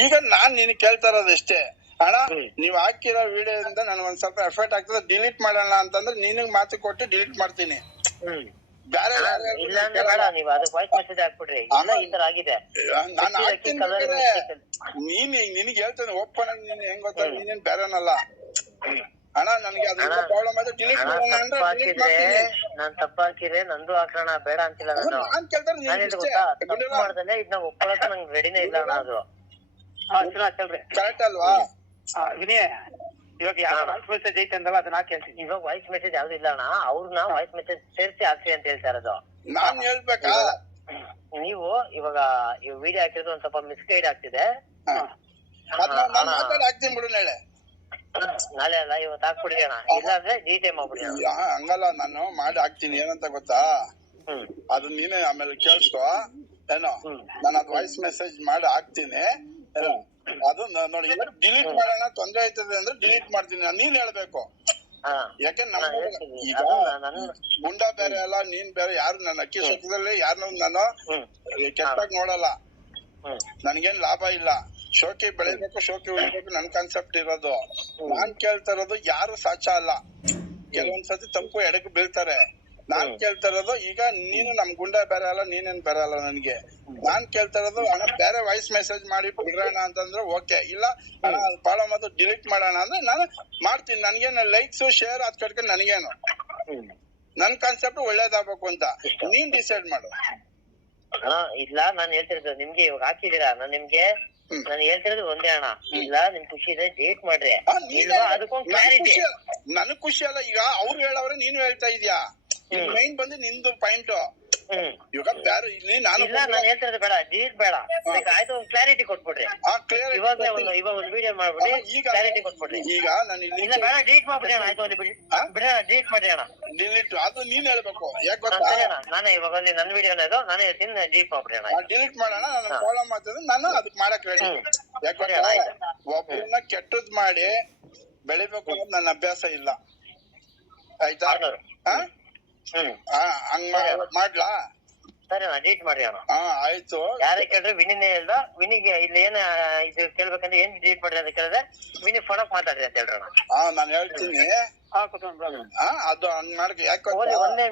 ಈಗ ನಾನ್ ನಿನ್ ಕೇಳ್ತಾ ಇರೋದಷ್ಟೇ ಅಣ್ಣ. ನೀವ್ ಹಾಕಿರೋ ವಿಡಿಯೋದಿಂದ ನನ್ಗೆ ಒಂದ್ ಸ್ವಲ್ಪ ಎಫೆಕ್ಟ್ ಆಗ್ತದೆ, ಡಿಲೀಟ್ ಮಾಡೋಣ ಅಂತಂದ್ರೆ ನಿನಗ್ ಮಾತು ಕೊಟ್ಟು ಡಿಲೀಟ್ ಮಾಡ್ತೀನಿ. ಬೇರೆ ಇಲ್ಲ ಅಂದ್ರೆ ಬೇಡ, ನೀವು ಅದಕ್ಕೆ ವಾಯ್ಸ್ ಮೆಸೇಜ್ ಹಾಕ್ಬಿಡ್ರಿ. ಈ ತರ ಆಗಿದೆ ನಾನು ಹಾಕ್ತೀನಿ. ನಿನಗೆ ಹೇಳ್ತೇನೆ ಓಪನ್ ಆಗಿ, ನೀನ್ ಹೆಂಗ್ ಗೊತ್ತಾ, ನೀನೇನ್ ಬೇರೆನಲ್ಲ ಅಣ್ಣ. ನನ್ಗೆ ಅದ್ರ ಪ್ರಾಬ್ಲಮ್ ಆದ್ರೆ ಡಿಲೀಟ್ ಮಾಡೋಣ ಅಂದ್ರೆ ಡಿಲೀಟ್ ಮಾಡ್ತೀನಿ. ನಾನ್ ತಪ್ಪ ಹಾಕಿದ್ರೆ ನಂದು ಹಾಕೋಣ, ಬೇಡ ಅಂತಿಲ್ಲ ನಾನು. ನಾನ್ ಕೇಳ್ತಾರೆ ತಪ್ಪು ಮಾಡ್ದಲ್ಲೇ ಇದನ್ನ ಒಪ್ಕೊಳಕ್ಕೆ ನಂಗೆ ರೆಡಿನೇ ಇಲ್ಲ ಅಣ್ಣ. ಅದು ಕರೆಕ್ಟ್ ಅಲ್ವಾ ವಿನಯ್? ಇವಾಗ ಯಾವ ವಾಯ್ಸ್ ಮೆಸೇಜ್ ಐತೆ ಅಂದಲ್ಲ, ಅದನ್ನ ಕೇಳ್ತೀನಿ. ಇವಾಗ ವಾಯ್ಸ್ ಮೆಸೇಜ್ ಯಾವ್ದು ಇಲ್ಲ ಅಣ್ಣ. ಅವ್ರನ್ನ ವಾಯ್ಸ್ ಮೆಸೇಜ್ ಸೇರಿಸಿ ಹಾಕ್ಸಿ ಅಂತ ಹೇಳ್ತಾ ಇರೋದು. ನಾನ್ ಹೇಳ್ಬೇಕಾ? ನೀವು ಇವಾಗ ವಿಡಿಯೋ ಹಾಕಿರೋದು ಒಂದ್ ಸ್ವಲ್ಪ ಮಿಸ್ಗೈಡ್ ಆಗ್ತಿದೆ. ಹಾಕ್ತೀನಿ ಬಿಡು ನಾಳೆ. ನಾಳೆ ಅಲ್ಲ, ಇವತ್ತು ಹಾಕ್ಬಿಡಿ ಅಣ್ಣ. ಇಲ್ಲಾಂದ್ರೆ ಡಿಟೇ ಮಾಡ್ಬಿಡಿ. ಹಂಗಲ್ಲ, ನಾನು ಮಾಡಿ ಹಾಕ್ತೀನಿ. ಏನಂತ ಗೊತ್ತಾ, ಅದು ನೀನೇ ಆಮೇಲೆ ಕೇಳಿಸ್ಕೊ ಏನೋ. ನಾನು ಅದು ವಾಯ್ಸ್ ಮೆಸೇಜ್ ಮಾಡಿ ಹಾಕ್ತೀನಿ. ಅದು ನೋಡಿ, ಡಿಲೀಟ್ ಮಾಡೋಣ ತೊಂದ್ರೆ ಆಯ್ತದೆ ಅಂದ್ರೆ ಡಿಲೀಟ್ ಮಾಡ್ತೀನಿ. ನೀನ್ ಹೇಳ್ಬೇಕು. ಯಾಕೆ ಈಗ ಗುಂಡ ಬೇರೆ ಅಲ್ಲ, ನೀನ್ ಬೇರೆ. ಯಾರು ನನ್ನ ಅಕ್ಕಿ ಸುಖದಲ್ಲಿ ಯಾರು ನಾನು ಕೆಟ್ಟಾಗಿ ನೋಡಲ್ಲ. ನನ್ಗೇನ್ ಲಾಭ ಇಲ್ಲ. ಶೋಕಿ ಬೆಳಿಬೇಕು, ಶೋಕಿ ಉಳಿಬೇಕು, ನನ್ ಕಾನ್ಸೆಪ್ಟ್ ಇರೋದು. ನಾನ್ ಕೇಳ್ತಾ ಇರೋದು ಯಾರು ಸಾಚ ಅಲ್ಲ. ಕೆಲವೊಂದ್ಸತಿ ತಪ್ಪು ಎಡಕ್ಕೆ ಬೀಳ್ತಾರೆ. ನಾನ್ ಕೇಳ್ತಾ ಇರೋದು, ಈಗ ನೀನು ನಮ್ ಗುಂಡ ಬೇರೆ ಅಲ್ಲ, ನೀನೇನ್ ಬೇರೆ ಅಲ್ಲ ನನ್ಗೆ. ನಾನ್ ಕೇಳ್ತಾ ಇರೋದು, ಅಣ್ಣ ಬೇರೆ ವಾಯ್ಸ್ ಮೆಸೇಜ್ ಮಾಡಿ ಬಿಡೋಣ ಅಂತಂದ್ರೆ ಓಕೆ. ಇಲ್ಲ ಅಣ್ಣ ಅದು ಪ್ರಾಬ್ಲಮ್ ಅದು ಡಿಲೀಟ್ ಮಾಡೋಣ ಅಂದ್ರೆ ನಾನು ಮಾಡ್ತೀನಿ. ನನ್ಗೇನು ಲೈಕ್ಸ್ ಶೇರ್ ಅದ್ ಕಟ್ಕೊಂಡು ನನಗೇನು, ನನ್ ಕಾನ್ಸೆಪ್ಟ್ ಒಳ್ಳೇದಾಗ್ಬೇಕು ಅಂತ ನೀನ್ ಡಿಸೈಡ್ ಮಾಡು. ಇಲ್ಲ, ನಾನ್ ಹೇಳ್ತಿರೋದು ನಿಮ್ಗೆ ಇವಾಗ ಹಾಕಿದೀರಾ. ನಾನು ಹೇಳ್ತಿರೋದು ಒಂದೇ ಅಣ್ಣ. ಇಲ್ಲ ನಿಮ್ ಖುಷಿ ಇದೆ, ಡೇಟ್ ಮಾಡ್ರಿ. ಅದಕ್ಕೊಂದು ಕ್ಲಾರಿಟಿ. ನನಗ್ ಖುಷಿ ಅಲ್ಲ. ಈಗ ಅವ್ರು ಹೇಳವ್ರೆ, ನೀನು ಹೇಳ್ತಾ ಇದೀಯಾ. ಮೈನ್ ಬಂದು ನಿಂದು ಪಾಯಿಂಟ್. ಇವಾಗ ಬೇರೆ ಇಲ್ಲಿ ನಾನು ಹೇಳ್ತಿರೋದು ಬೇಡ, ಡಿಲೀಟ್ ಬೇಡ. ಆಯ್ತು, ಒಂದು ಕ್ಲಾರಿಟಿ ಕೊಟ್ಬಿಡ್ರಿ. ಇವಾಗ ಒಂದು ವಿಡಿಯೋ ಮಾಡ್ಬಿಡಿ, ಕ್ಲಾರಿಟಿ ಕೊಟ್ಬಿಡ್ರಿ. ಈಗ ನಾನು ಇಲ್ಲ ಬೇಡ, ಡಿಲೀಟ್ ಮಾಡ್ಬಿಡಿ ಅಣ್ಣ. ಆಯ್ತು, ಒಂದು ಬಿಡ, ಡಿಲೀಟ್ ಮಾಡ್ರಿ ಅಣ್ಣ. ಡಿಲೀಟ್ ಅದು ನೀನ್ ಹೇಳ್ಬೇಕು. ಯಾಕೆ ಗೊತ್ತಾ, ನಾನೇ ಇವಾಗ ನನ್ನ ವಿಡಿಯೋನ ಇದು ನಾನೇ ಹೇಳ್ತೀನಿ, ಡಿಲೀಟ್ ಮಾಡ್ಬಿಡಿ ಅಣ್ಣ. ಡಿಲೀಟ್ ಮಾಡೋಣ. ನನ್ನ ಪ್ರಾಬ್ಲಮ್ ಆಗ್ತದೆ, ನಾನು ಅದಕ್ಕೆ ಮಾಡಕ್ ರೆಡಿ. ಯಾಕೆ ಗೊತ್ತಾ, ಒಬ್ಬರನ್ನ ಕೆಟ್ಟದ್ ಮಾಡಿ ಬೆಳಿಬೇಕು ಅನ್ನೋದು ನನ್ನ ಅಭ್ಯಾಸ ಇಲ್ಲ. ಆಯ್ತಾ? ಹಂಗ ಮಾಡ್ಲಾ? ಸರಿ ಅಣ್ಣ, ಡಿಲೀಟ್ ಮಾಡ್ರಿ ಅಣ್ಣ. ಆಯ್ತು. ಯಾರೇ ಕೇಳ್ರೆ ವಿನಿನೇ ಹೇಳ್ದ. ವಿನಿಗೆ ಇಲ್ಲಿ ಏನ ಇದು ಕೇಳ್ಬೇಕಂದ್ರೆ ಏನ್ ಡಿಲೀಟ್ ಮಾಡ್ರಿ ಅಂತ ಕೇಳಿದ್ರೆ ವಿನಿ ಫೋನ್ ಆಫ್ ಮಾತಾಡ್ರಿ ಅಂತ ಹೇಳ್ರಣ. ನಾನ್ ಹೇಳ್ತೀನಿ. ಅದು ಹಂಗ್ ಮಾಡಕ್ ಯಾಕೆ ಒಂದೇ